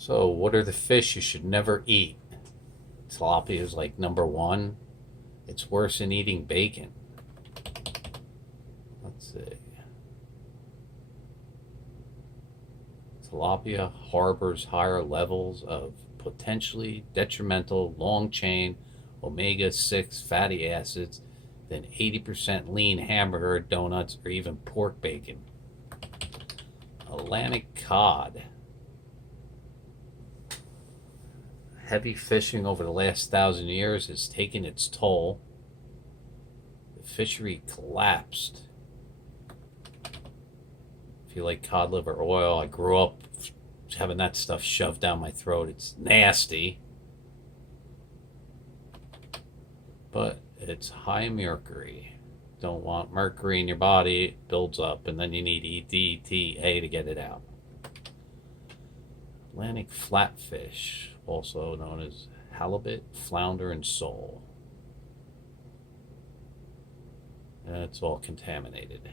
So, what are the fish you should never eat? Tilapia is like number one. It's worse than eating bacon. Let's see. Tilapia harbors higher levels of potentially detrimental long chain omega 6 fatty acids than 80% lean hamburger, donuts, or even pork bacon. Atlantic cod. Heavy fishing over the last 1,000 years has taken its toll. The fishery collapsed. If you like cod liver oil, I grew up having that stuff shoved down my throat. It's nasty, but it's high mercury. Don't want mercury in your body, it builds up, and then you need EDTA to get it out. Atlantic flatfish, also known as halibut, flounder, and sole. It's all contaminated.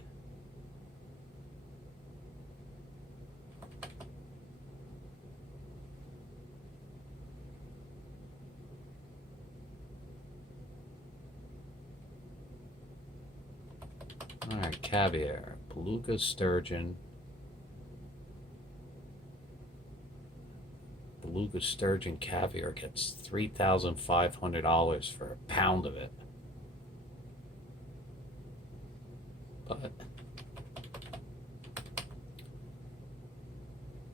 All right, caviar, beluga sturgeon. Beluga sturgeon caviar gets $3,500 for a pound of it. But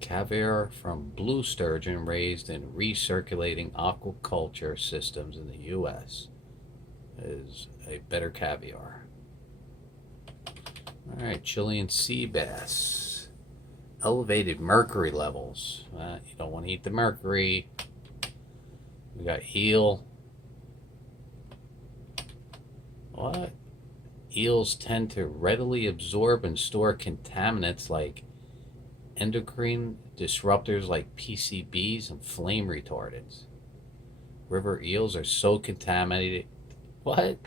caviar from blue sturgeon raised in recirculating aquaculture systems in the U.S. is a better caviar. All right, Chilean sea bass. Elevated mercury levels. You don't want to eat the mercury. We got eel. What? Eels tend to readily absorb and store contaminants like endocrine disruptors like PCBs and flame retardants. River eels are so contaminated. What?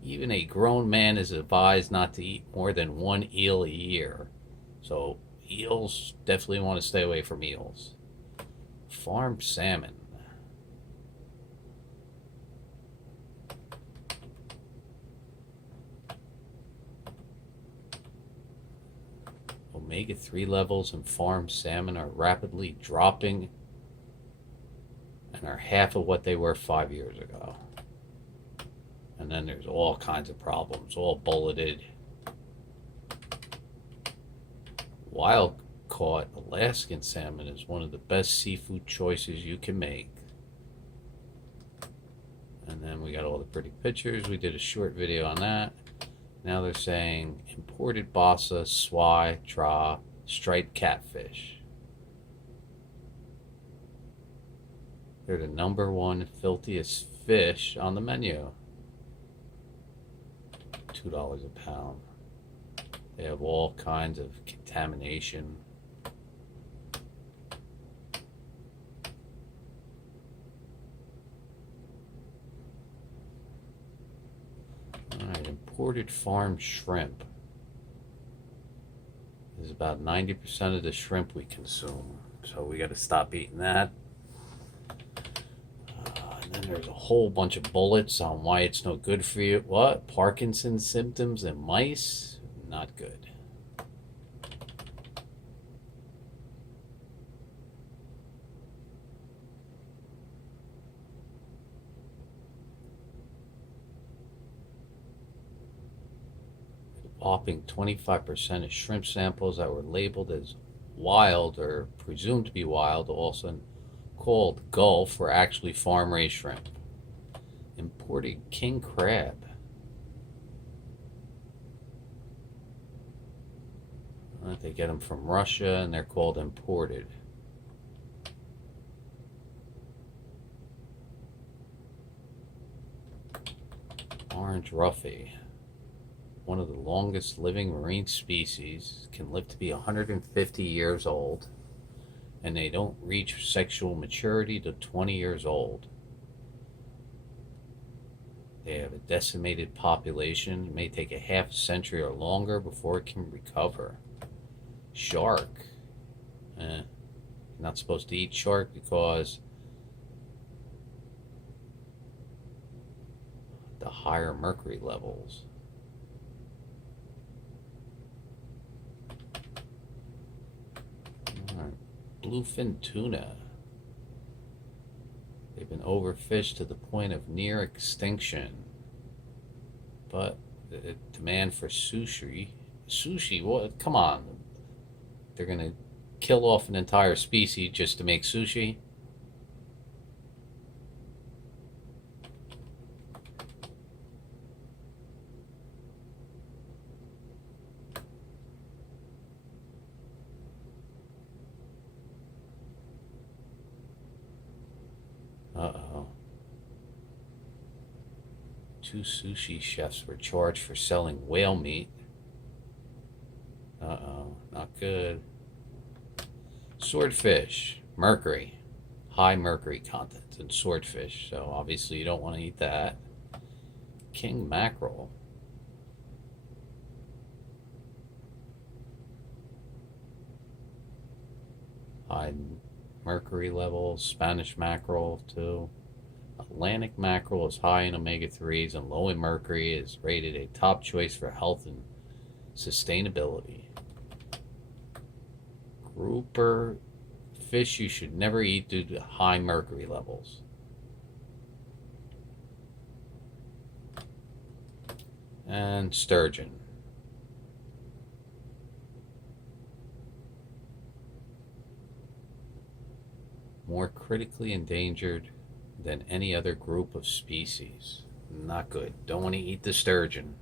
Even a grown man is advised not to eat more than one eel a year. So eels, definitely want to stay away from eels. Farmed salmon. Omega-3 levels in farmed salmon are rapidly dropping and are half of what they were 5 years ago. And then there's all kinds of problems, all bulleted. Wild caught Alaskan salmon is one of the best seafood choices you can make. And then we got all the pretty pictures. We did a short video on that. Now they're saying imported bassa, swai, tra, striped catfish. They're the number one filthiest fish on the menu. $2 a pound. They have all kinds of contamination. Alright, imported farm shrimp is about 90% of the shrimp we consume. So we got to stop eating that. And then there's a whole bunch of bullets on why it's no good for you. What? Parkinson's symptoms in mice? Not good. Whopping 25% of shrimp samples that were labeled as wild or presumed to be wild, also called Gulf, were actually farm-raised shrimp. Imported king crab. They get them from Russia and they're called imported. Orange roughy. One of the longest living marine species, can live to be 150 years old, and they don't reach sexual maturity to 20 years old. They have a decimated population. It may take a half century or longer before it can recover. Shark. You're not supposed to eat shark because the higher mercury levels. All right. Bluefin tuna. They've been overfished to the point of near extinction. But the demand for sushi, what? Come on. They're going to kill off an entire species just to make sushi? Uh-oh. 2 sushi chefs were charged for selling whale meat. Uh-oh, not good. Swordfish, mercury. High mercury content in swordfish, so obviously you don't want to eat that. King mackerel. High mercury levels. Spanish mackerel too. Atlantic mackerel is high in omega-3s and low in mercury, is rated a top choice for health and sustainability. Grouper, fish you should never eat due to high mercury levels. And sturgeon. More critically endangered than any other group of species. Not good. Don't want to eat the sturgeon.